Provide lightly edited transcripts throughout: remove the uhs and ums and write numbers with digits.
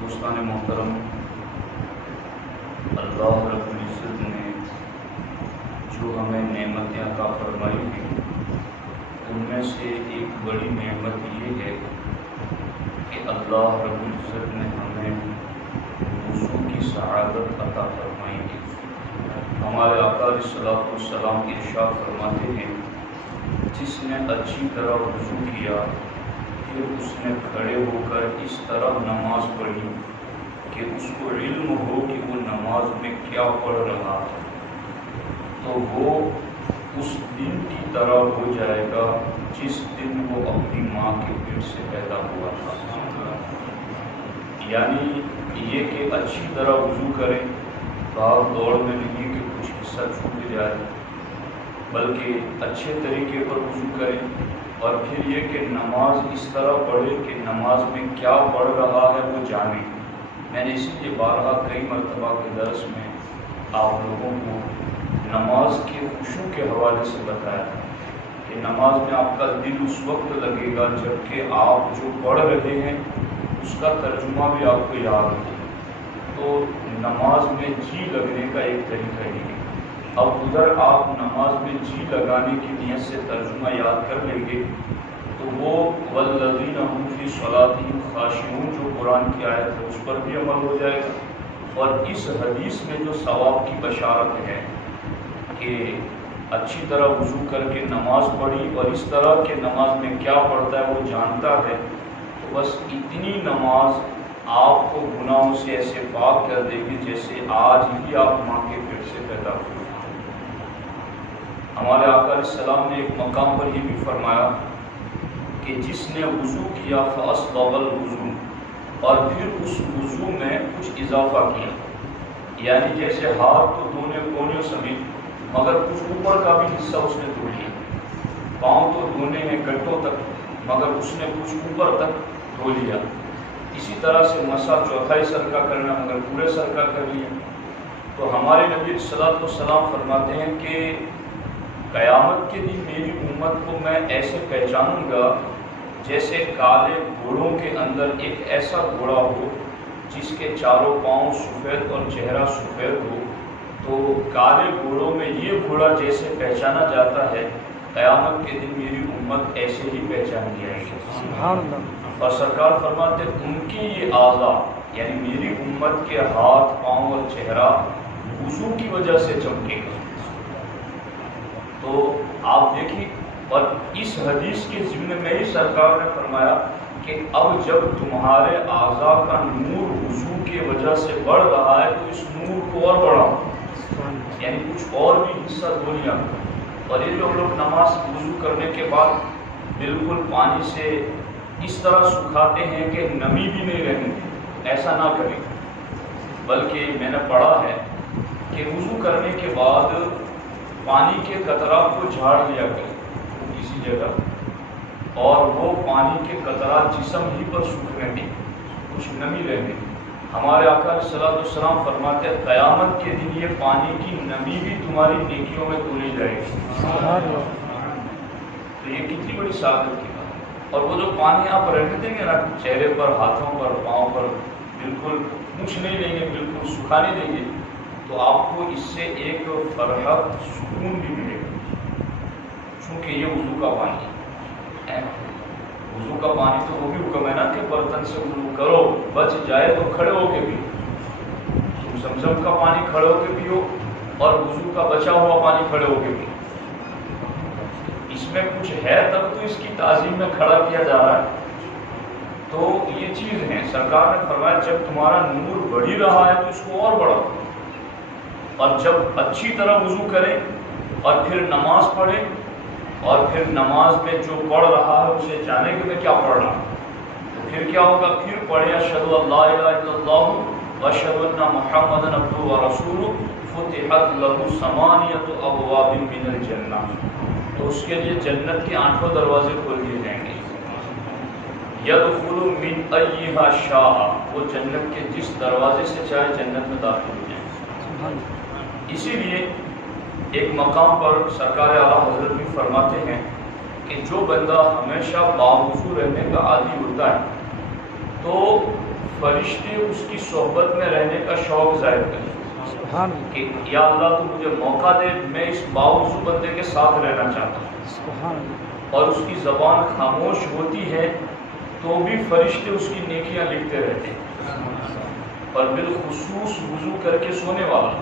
دوستان محترم، اللہ رب العزت نے جو ہمیں نعمتیں عطا فرمائی ہیں ان میں سے ایک بڑی نعمت یہ ہے کہ اللہ رب العزت نے ہمیں وضو کی سعادت عطا فرمائی ہے۔ ہمارے آقا علیہ الصلوۃ والسلام ارشاد فرماتے ہیں، جس نے اچھی طرح وضو کیا پھر اس نے کھڑے ہو کر اس طرح نماز پڑھی کہ اس کو علم ہو کہ وہ نماز میں کیا پڑھ رہا ہے، تو وہ اس دن کی طرح ہو جائے گا جس دن وہ اپنی ماں کے پیٹ سے پیدا ہوا تھا۔ یعنی یہ کہ اچھی طرح وضو کریں، بھاگ دوڑ میں نہیں کہ کچھ حصہ چھوٹ جائے، بلکہ اچھے طریقے پر وضو کریں، اور پھر یہ کہ نماز اس طرح پڑھے کہ نماز میں کیا پڑھ رہا ہے وہ جانے۔ میں نے اسی لیے بارہا کئی مرتبہ کے درس میں آپ لوگوں کو نماز کے خشوع کے حوالے سے بتایا کہ نماز میں آپ کا دل اس وقت لگے گا جب کہ آپ جو پڑھ رہے ہیں اس کا ترجمہ بھی آپ کو یاد ہو۔ تو نماز میں جی لگنے کا ایک طریقہ یہ ہے۔ اب ادھر آپ نماز میں جی لگانے کی نیت سے ترجمہ یاد کر لیں گے تو وہ والذین هم فی صلاتہم خاشعون جو قرآن کی آیت ہے اس پر بھی عمل ہو جائے گا، اور اس حدیث میں جو ثواب کی بشارت ہے کہ اچھی طرح وضو کر کے نماز پڑھی اور اس طرح کہ نماز میں کیا پڑھتا ہے وہ جانتا ہے، تو بس اتنی نماز آپ کو گناہوں سے ایسے پاک کر دے گی جیسے آج ہی آپ ماں کے پیٹ سے پیدا ہوئے۔ ہمارے آقا علیہ السلام نے ایک مقام پر یہ بھی فرمایا کہ جس نے وضو کیا فَأَسْبَغَ الْوُضُوءَ، اور پھر اس وضو میں کچھ اضافہ کیا، یعنی جیسے ہاتھ تو دھونے کونیوں سمیت مگر کچھ اوپر کا بھی حصہ اس نے دھو لیا، پاؤں تو دھونے ہیں گھٹوں تک مگر اس نے کچھ اوپر تک دھو لیا، اسی طرح سے مسح چوتھائی سر کا کرنا مگر پورے سر کا کر لیا۔ تو ہمارے نبی صلی اللہ علیہ وسلم فرماتے ہیں کہ قیامت کے دن میری امت کو میں ایسے پہچانوں گا جیسے کالے گھوڑوں کے اندر ایک ایسا گھوڑا ہو جس کے چاروں پاؤں سفید اور چہرہ سفید ہو۔ تو کالے گھوڑوں میں یہ گھوڑا جیسے پہچانا جاتا ہے، قیامت کے دن میری امت ایسے ہی پہچان جائے گی۔ سبحان اللہ۔ اور سرکار فرماتے ان کی یہ اعضاء یعنی میری امت کے ہاتھ پاؤں اور چہرہ وضو کی وجہ سے چمکے گا۔ تو آپ دیکھیں، اور اس حدیث کے ضمن میں ہی سرکار نے فرمایا کہ اب جب تمہارے اعضاء کا نور وضو کی وجہ سے بڑھ رہا ہے تو اس نور کو اور بڑھاؤ، یعنی کچھ اور بھی حصہ دھو لیا۔ اور یہ جو لوگ نماز وضو کرنے کے بعد بالکل پانی سے اس طرح سکھاتے ہیں کہ نمی بھی نہیں رہنے، ایسا نہ کریں، بلکہ میں نے پڑھا ہے کہ وضو کرنے کے بعد پانی کے قطرات کو جھاڑ لیا کریں کسی جگہ، اور وہ پانی کے قطرات جسم ہی پر سوکھنے دیں، کچھ نمی رہنے۔ ہمارے آقا علیہ الصلوۃ والسلام فرماتے ہیں قیامت کے دن یہ پانی کی نمی بھی تمہاری نیکیوں میں تولی جائے گی۔ تو یہ کتنی بڑی سعادت کی بات ہے۔ اور وہ جو پانی آپ رہنے دیں گے نا چہرے پر، ہاتھوں پر، پاؤں پر، بالکل کچھ نہیں لیں گے، بالکل سکھا نہیں دیں گے، تو آپ کو اس سے ایک فرحت سکون بھی ملے گا، چونکہ یہ وضو کا پانی ہے۔ وضو کا پانی تو وہ بھی حکم ہے نا کہ برتن سے وضو کرو، بچ جائے تو کھڑے ہو کے پیو۔ تم زمزم کا پانی کھڑے ہو کے پیو اور وضو کا بچا ہوا پانی کھڑے ہو کے پیو۔ اس میں کچھ ہے تب تو اس کی تعظیم میں کھڑا کیا جا رہا ہے۔ تو یہ چیز ہے، سرکار نے فرمایا جب تمہارا نور بڑھ ہی رہا ہے تو اس کو اور بڑھاؤ، اور جب اچھی طرح وضو کریں اور پھر نماز پڑھیں، اور پھر نماز میں جو پڑھ رہا ہے اسے جانے کہ میں کیا پڑھ رہا ہوں، تو پھر کیا ہوگا، پھر پڑھے اشہد ان لا الہ الا اللہ واشہد ان محمدا عبدہ ورسولہ فتحت لہ ثمانیۃ ابواب من الجنہ، تو اس کے لیے جنت کے 8 دروازے کھول دیے جائیں گے۔ یدخل من ایہا شاء، وہ جنت کے جس دروازے سے چاہے جنت میں داخل ہو جائیں۔ اسی لیے ایک مقام پر سرکار اعلیٰ حضرت بھی فرماتے ہیں کہ جو بندہ ہمیشہ باوضو رہنے کا عادی ہوتا ہے تو فرشتے اس کی صحبت میں رہنے کا شوق ظاہر کریں کہ یا اللہ تو مجھے موقع دے، میں اس باوضو بندے کے ساتھ رہنا چاہتا ہوں۔ اور اس کی زبان خاموش ہوتی ہے تو بھی فرشتے اس کی نیکیاں لکھتے رہتے ہیں۔ اور بالخصوص وضو کر کے سونے والا،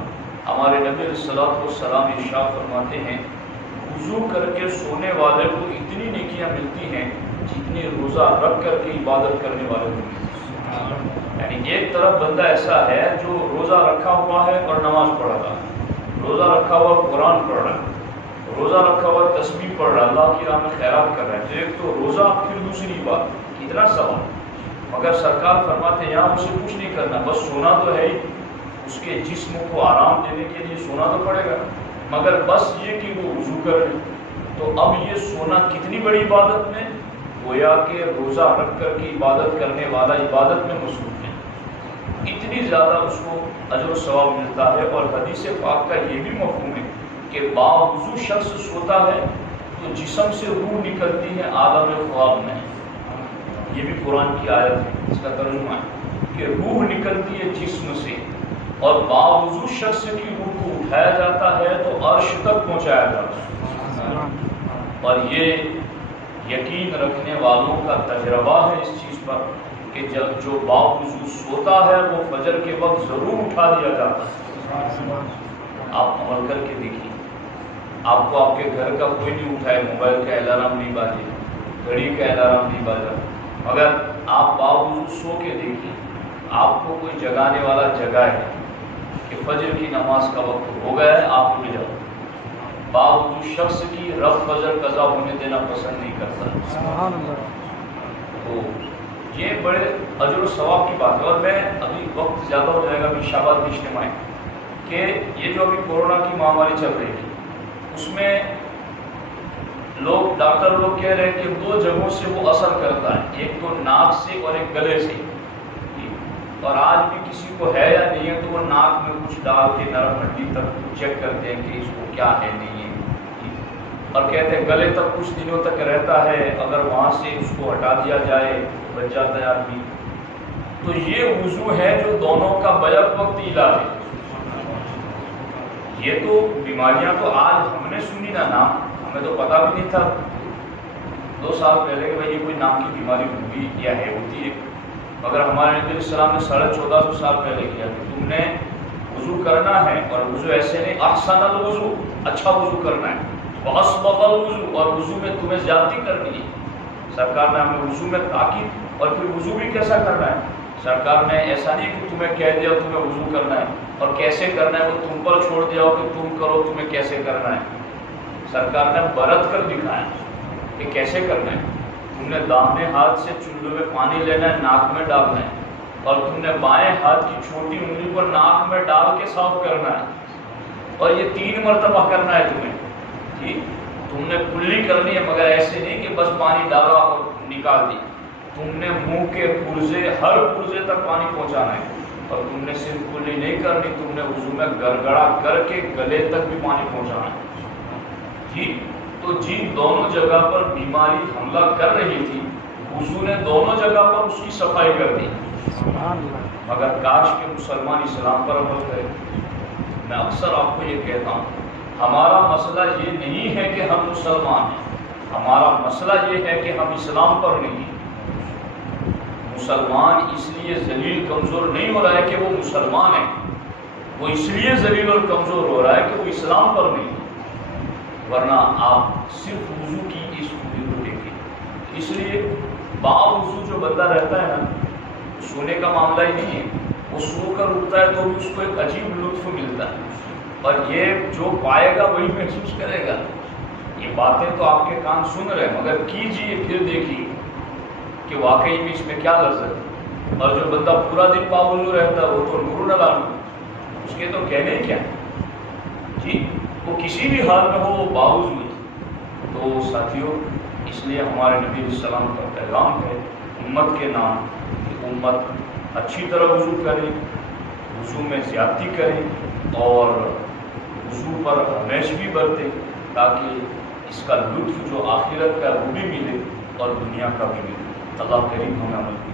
ہمارے نبی علیہ الصلوۃ والسلام ارشاد فرماتے ہیں وضو کر کے سونے والے کو اتنی نیکیاں ملتی ہیں جتنی روزہ رکھ کر کے عبادت کرنے والے کو ملتی ہیں۔ یعنی ایک طرف بندہ ایسا ہے جو روزہ رکھا ہوا ہے اور نماز پڑھ رہا ہے، روزہ رکھا ہوا قرآن پڑھ رہا ہے، روزہ رکھا ہوا تسبیح پڑھ رہا ہے، اللہ کی راہ میں خیرات کر رہا ہے، تو ایک تو روزہ، پھر دوسری بات کتنا ثواب۔ مگر سرکار فرماتے ہیں یہاں اسے کچھ نہیں کرنا، بس سونا تو ہے ہی، اس کے جسم کو آرام دینے کے لیے سونا تو پڑے گا، مگر بس یہ کہ وہ وضو کر لے۔ تو اب یہ سونا کتنی بڑی عبادت میں، گویا کہ روزہ رکھ کر کے عبادت کرنے والا عبادت میں مصروف ہے، اتنی زیادہ اس کو اجر و ثواب ملتا ہے۔ اور حدیث پاک کا یہ بھی مفہوم ہے کہ باوضو شخص سوتا ہے تو جسم سے روح نکلتی ہے عالم خواب میں، یہ بھی قرآن کی آیت ہے، اس کا ترجمہ ہے کہ روح نکلتی ہے جسم سے، اور باوضو شخص کی روح کو اٹھایا جاتا ہے تو عرش تک پہنچایا جاتا ہے۔ اور یہ یقین رکھنے والوں کا تجربہ ہے اس چیز پر کہ جب جو باوضو سوتا ہے وہ فجر کے وقت ضرور اٹھا دیا جاتا ہے۔ آپ عمل کر کے دیکھیے، آپ کو آپ کے گھر کا کوئی نہیں اٹھائے، موبائل کا الارم نہیں باجے، گھڑی کا الارم نہیں باجا، مگر آپ باوضو سو کے دیکھیے، آپ کو کوئی جگانے والا جگائے کہ فجر کی نماز کا وقت ہو گیا ہے، آپ اٹھ جاؤ۔ باوضو شخص کی رب فجر قضا ہونے دینا پسند نہیں کرتا۔ سبحان اللہ۔ تو یہ بڑے اجر و ثواب کی بات ہے۔ اور میں ابھی وقت زیادہ ہو جائے گا، ابھی شاباش کی اجتماع کہ یہ جو ابھی کورونا کی مہاماری چل رہی ہے اس میں ڈاکٹر لوگ کہہ رہے ہیں کہ 2 جگہوں سے وہ اثر کرتا ہے، ایک تو ناک سے اور ایک گلے سے، اور آج بھی کسی کو ہے یا نہیں ہے تو وہ ناک میں کچھ ڈال کے نرم ہڈی تک چیک کرتے ہیں کہ اس کو کیا ہے نہیں ہے، اور کہتے ہیں گلے تک کچھ دنوں تک رہتا ہے، اگر وہاں سے اس کو ہٹا دیا جائے بچ جاتا ہے آدمی۔ تو یہ وضو ہے جو دونوں کا بیک وقت علاج ہے۔ یہ تو بیماریاں تو آج ہم نے سنی نا نام، ہمیں تو پتہ بھی نہیں تھا 2 سال پہلے کہ بھائی یہ کوئی نام کی بیماری ہوگی یا ہے ہوتی ہے، مگر ہمارے نبی علیہ السلام نے 1450 سال پہلے کیا کہ تم نے وضو کرنا ہے، اور وضو ایسے نہیں احسن الوضو، اچھا وضو کرنا ہے، واسبغ الوضو، اور وضو میں تمہیں زیادتی کرنی ہے۔ سرکار نے ہمیں وضو میں تاکید، اور پھر وضو بھی کیسا کرنا ہے، سرکار نے ایسا نہیں کہ تمہیں کہہ دیا تمہیں وضو کرنا ہے اور کیسے کرنا ہے وہ تم پر چھوڑ دیا ہو کہ تم کرو تمہیں کیسے کرنا ہے، سرکار نے برت کر دکھایا کہ کیسے کرنا ہے۔ تم نے داہنے ہاتھ سے چلو میں پانی لینا ہے، ناک میں ڈالنا ہے، اور تم نے بائیں ہاتھ کی چھوٹی انگلی پر ناک میں ڈال کے صاف کرنا ہے، اور یہ 3 مرتبہ کرنا ہے تمہیں۔ ٹھیک، تم نے کلی کرنی ہے، مگر ایسے نہیں کہ بس پانی ڈالا اور نکال دی، تم نے منہ کے پرزے، ہر پرزے تک پانی پہنچانا ہے، اور تم نے صرف کلی نہیں کرنی، تم نے وضو میں گڑگڑا کر کے گلے تک بھی پانی پہنچانا ہے۔ ٹھیک، تو جن دونوں جگہ پر بیماری حملہ کر رہی تھی وضو نے دونوں جگہ پر اس کی صفائی کر دی، مگر کاش کہ مسلمان اسلام پر عمل کرے۔ میں اکثر آپ کو یہ کہتا ہوں ہمارا مسئلہ یہ نہیں ہے کہ ہم مسلمان ہیں، ہمارا مسئلہ یہ ہے کہ ہم اسلام پر نہیں ہیں۔ مسلمان اس لیے ذلیل کمزور نہیں ہو رہا ہے کہ وہ مسلمان ہے، وہ اس لیے ذلیل اور کمزور ہو رہا ہے کہ وہ اسلام پر نہیں ہے۔ ورنہ آپ صرف وضو کی اس خوبی کو دیکھیں۔ اس لیے باوضو جو بندہ رہتا ہے نا، سونے کا معاملہ ہی نہیں ہے، وہ سو کر اٹھتا ہے تو بھی اس کو ایک عجیب لطف ملتا ہے، اور یہ جو پائے گا وہی محسوس کرے گا۔ یہ باتیں تو آپ کے کان سن رہے ہیں، مگر کیجئے پھر دیکھیے کہ واقعی میں اس میں کیا لذت ہے۔ اور جو بندہ پورا دن باوضو رہتا ہے وہ تو نور نلا، اس کے تو کہنے ہی کیا جی، وہ کسی بھی حال میں ہو وہ باوضو ہے۔ تو ساتھیوں، اس لیے ہمارے نبی علیہ السلام کا پیغام ہے امت کے نام کہ امت اچھی طرح وضو کرے، وضو میں زیادتی کرے، اور وضو پر ہمیشگی برتے، تاکہ اس کا لطف جو آخرت کا وہ بھی ملے اور دنیا کا بھی ملے۔ اللہ کریم ہمیں عمل کی